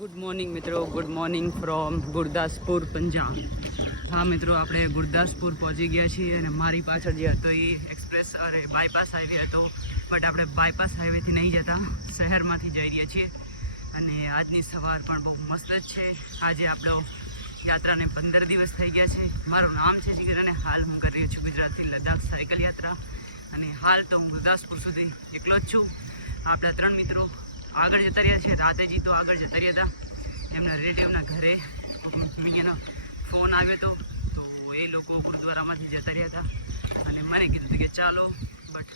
Good morning મિત્રો. Good morning from Gurdaspur Punjab હા, મિત્રો, આપણે ગુરદાસપુર પહોંચી ગયા છીએ અને મારી પાછળ જે હતો એ એક્સપ્રેસ અરે બાયપાસ હાઈવે હતો. બટ આપણે બાયપાસ હાઈવેથી નહીં જતા, શહેરમાંથી જઈ રહ્યા છીએ. અને આજની સવાર પણ બહુ મસ્ત જ છે. આજે આપણો યાત્રાને પંદર દિવસ થઈ ગયા છે. મારું નામ છે જીગર અને હાલ હું કરી રહ્યો છું ગુજરાતથી લદ્દાખ સાયકલ યાત્રા. અને હાલ તો હું ગુરદાસપુર સુધી એકલો જ છું. આપણા ત્રણ મિત્રો આગળ જતા રહ્યા છે. રાતેજી તો આગળ જતા રહ્યા હતા. એમના રિલેટિવના ઘરે મમ્મીનો ફોન આવ્યો હતો તો એ લોકો ગુરુદ્વારામાંથી જતા રહ્યા હતા. અને મને કીધું કે ચાલો બટ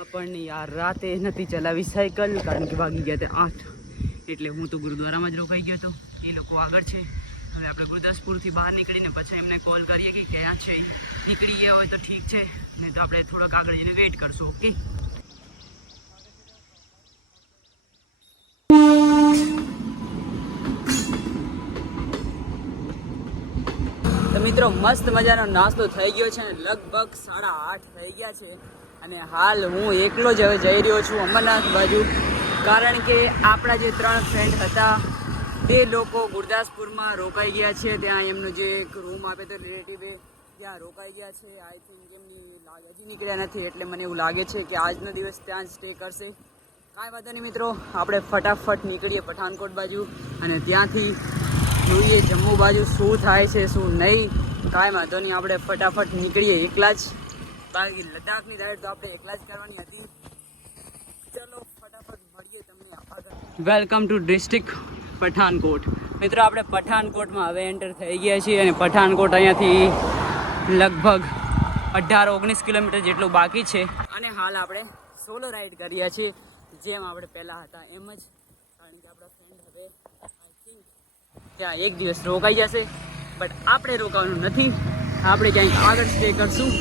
આપણને યાર રાતે નથી ચલાવી સાયકલ, કારણ કે વાગી ગયા હતા આઠ. એટલે હું તો ગુરુદ્વારામાં જ રોકાઈ ગયો હતો. એ લોકો આગળ છે. હવે આપણે ગુરદાસપુરથી બહાર નીકળીને પછી એમને કોલ કરીએ કે ક્યાં છે. નીકળી ગયા હોય તો ઠીક છે. નહીં તો આપણે થોડોક આગળ જઈને વેઇટ કરશું ઓકે મિત્રો, મસ્ત મજાનો નાસ્તો થઈ ગયો છે અને લગભગ સાડા આઠ થઈ ગયા છે. અને હાલ હું એકલો જ હવે જઈ રહ્યો છું અમરનાથ બાજુ. કારણ કે આપણા જે ત્રણ ફ્રેન્ડ હતા, તે લોકો ગુરદાસપુરમાં રોકાઈ ગયા છે. ત્યાં એમનો જે એક રૂમ આપે તો રિલેટિવે ત્યાં રોકાઈ ગયા છે. આઈ થિંક એમની લાગ- હજી નીકળ્યા નથી, એટલે મને એવું લાગે છે કે આજનો દિવસ ત્યાં જ સ્ટે કરશે. કાંઈ વાંધો નહીં મિત્રો, આપણે ફટાફટ નીકળીએ પઠાનકોટ બાજુ. અને ત્યાંથી જોઈએ જમ્મુ બાજુ શું થાય છે, શું નહીં. કાંઈ વાંધો નહીં, આપણે ફટાફટ નીકળીએ એકલા જ. બાકી લદ્દાખની રાઈડ તો આપણે એકલા જ કરવાની હતી. ચલો, ફટાફટ મળીએ તમને વેલકમ ટુ ડિસ્ટ્રિક્ટ પઠાનકોટ મિત્રો, આપણે પઠાનકોટમાં હવે એન્ટર થઈ ગયા છીએ અને પઠાનકોટ અહીંયાથી લગભગ અઢાર, ઓગણીસ કિલોમીટર જેટલું બાકી છે. અને હાલ આપણે સોલો રાઈડ કરીએ છીએ, જેમ આપણે પહેલાં હતા, એમ જ કારણ કે આપણા ફ્રેન્ડ હવે આઈ થિંક ત્યાં એક દિવસ રોકાઈ જશે બટ આપણે રોકાવાનું નથી. આપણે ક્યાંક આગળ સ્ટે કરશું.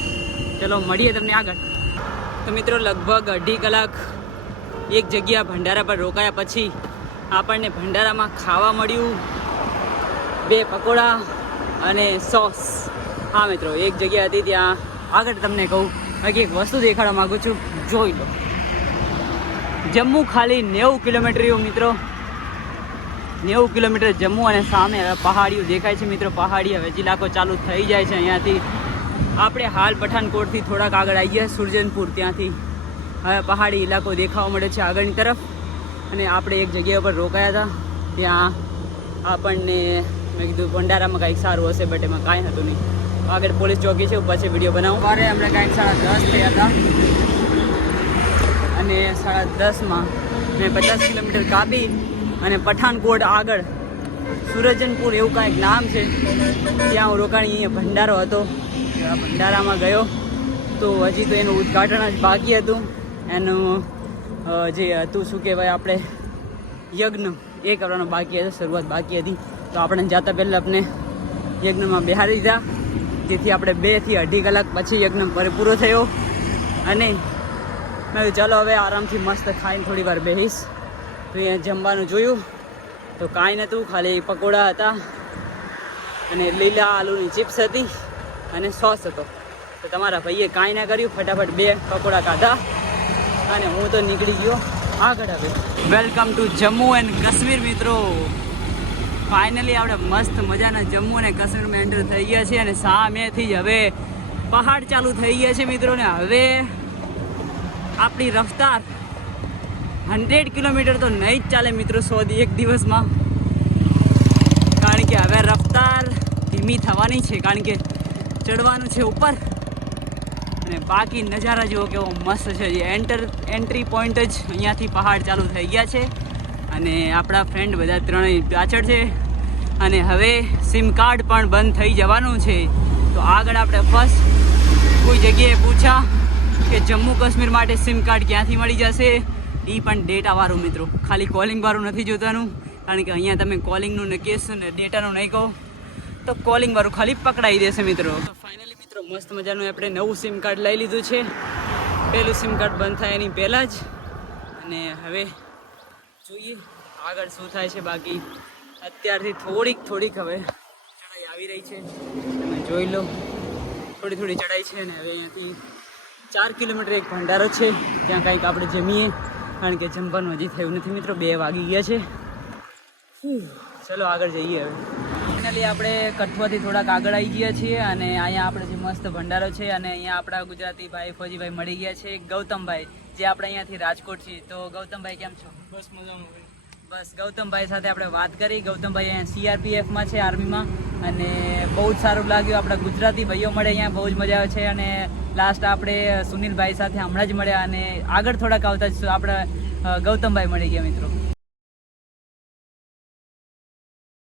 ચલો, મળીએ તમને આગળ. તો મિત્રો, લગભગ અઢી કલાક એક જગ્યા ભંડારા પર રોકાયા પછી આપણને ભંડારામાં ખાવા મળ્યું. બે પકોડા અને સોસ. હા, મિત્રો, એક જગ્યા હતી ત્યાં. આગળ તમને કહું બાકી એક વસ્તુ દેખાડવા માગું છું. જોઈ લો. જમ્મુ ખાલી નેવું કિલોમીટર મિત્રો. નેવું કિલોમીટર જમ્મુ અને સામે હવે પહાડીઓ દેખાય છે મિત્રો. પહાડી હવે જિલ્લાકો ચાલુ થઈ જાય છે અહીંયાથી. આપણે હાલ પઠાનકોટથી થોડાક આગળ આવી ગયા સુરજનપુર. ત્યાંથી હવે પહાડી ઇલાકો દેખાવા મળે છે આગળની તરફ. અને આપણે એક જગ્યા ઉપર રોકાયા હતા. ત્યાં આપણને મેં કીધું ભંડારામાં કાંઈક સારું હશે બટ એમાં કાંઈ હતું નહીં. આગળ પોલીસ ચોકી છે પછી વીડિયો બનાવું. મારે અમને કાંઈક સાડા દસ થયા હતા. અને સાડા દસમાં મેં પચાસ કિલોમીટર કાપી. અને પઠાનકોટ આગળ સુરજનપુર એવું કાંઈક નામ છે. ત્યાં હું રોકાણી અહીંયા ભંડારો હતો. ભંડારામાં ગયો. તો હજી તો એનું ઉદ્ઘાટન જ બાકી હતું. એનું જે હતું, શું કહેવાય આપણે, યજ્ઞ, એ કરવાનો બાકી હતો. શરૂઆત બાકી હતી. તો આપણે જાતા પહેલાં આપણે યજ્ઞમાં બિહારી દીધા. જેથી આપણે બેથી અઢી કલાક પછી યજ્ઞ પર- થયો. અને મેં ચાલો હવે આરામથી મસ્ત ખાઈને થોડી વાર બેસીશ તો અહીંયા જમવાનું જોયું. તો કાંઈ નહોતું ખાલી પકોડા હતા અને લીલા આલુની ચિપ્સ હતી અને સોસ હતો. તો તમારા ભાઈએ કાંઈ ના કર્યું, ફટાફટ બે પકોડા કાઢા અને હું તો નીકળી ગયો આગળ હવે. Welcome to Jammu and Kashmir મિત્રો. ફાઇનલી આપણે મસ્ત મજાના જમ્મુ અને કાશ્મીરમાં એન્ટર થઈ ગયા છીએ અને સામેથી જ હવે પહાડ ચાલુ થઈ ગયા છે મિત્રો. ને હવે આપણી રફતાર હંડ્રેડ કિલોમીટર તો નહીં જ ચાલે મિત્રો સો દી એક દિવસમાં. કારણ કે હવે રફતાર ધીમી થવાની છે, કારણ કે ચડવાનું છે ઉપર. અને બાકી નજારા જુઓ કેવો મસ્ત છે. એન્ટર એન્ટ્રી પોઈન્ટ જ અહીંયાથી પહાડ ચાલુ થઈ ગયા છે. અને આપણા ફ્રેન્ડ બધા ત્રણેય પાછળ છે. અને હવે સિમ કાર્ડ પણ બંધ થઈ જવાનું છે. તો આગળ આપણે ફર્સ્ટ કોઈ જગ્યાએ પૂછ્યા કે જમ્મુ કાશ્મીર માટે સિમ કાર્ડ ક્યાંથી મળી જશે? એ પણ ડેટાવાળું મિત્રો. ખાલી કોલિંગવાળું નથી જોતાનું. કારણ કે અહીંયા તમે કોલિંગનું ને કેસ ને ડેટાનું નહીં કહો. તો કોલિંગવાળું ખાલી પકડાઈ દેશે મિત્રો. તો ફાઇનલી મિત્રો મસ્ત મજાનું આપણે નવું સિમ કાર્ડ લઈ લીધું છે. પહેલું સિમ કાર્ડ બંધ થાય એની પહેલાં જ. અને હવે જોઈએ આગળ શું થાય છે બાકી. અત્યારથી થોડીક થોડીક હવે ચડાઈ આવી રહી છે. તમે જોઈ લો. થોડી થોડી ચડાઈ છે અને હવે અહીંયાથી ચાર કિલોમીટર એક ભંડારો છે. ત્યાં કંઈક આપણે જમીએ. કારણ કે જમવાનું હજી થયું નથી મિત્રો, બે વાગી ગયા છે. ચલો આગળ જઈએ હવે. ફાઇનલી આપણે કઠવાથી થોડાક આગળ આવી ગયા છીએ અને અહીંયા આપણે જે મસ્ત ભંડારો છે અને અહીંયા આપણા ગુજરાતી ભાઈ ફોજીભાઈ મળી ગયા છે. ગૌતમભાઈ, જે આપણે અહીંયાથી રાજકોટ છીએ. તો ગૌતમભાઈ, કેમ છો? બસ મજામાં બસ ગૌતમભાઈ સાથે આપણે વાત કરી. ગૌતમભાઈ અહીંયા સીઆરપીએફમાં છે આર્મીમાં અને બહુ જ સારું લાગ્યું. આપણા ગુજરાતી ભાઈઓ મળે અહીંયા, બહુ જ મજા આવે છે. અને લાસ્ટ આપણે સુનિલભાઈ સાથે હમણાં જ મળ્યા અને આગળ થોડાક આવતા જ આપણે ગૌતમભાઈ મળી ગયા મિત્રો.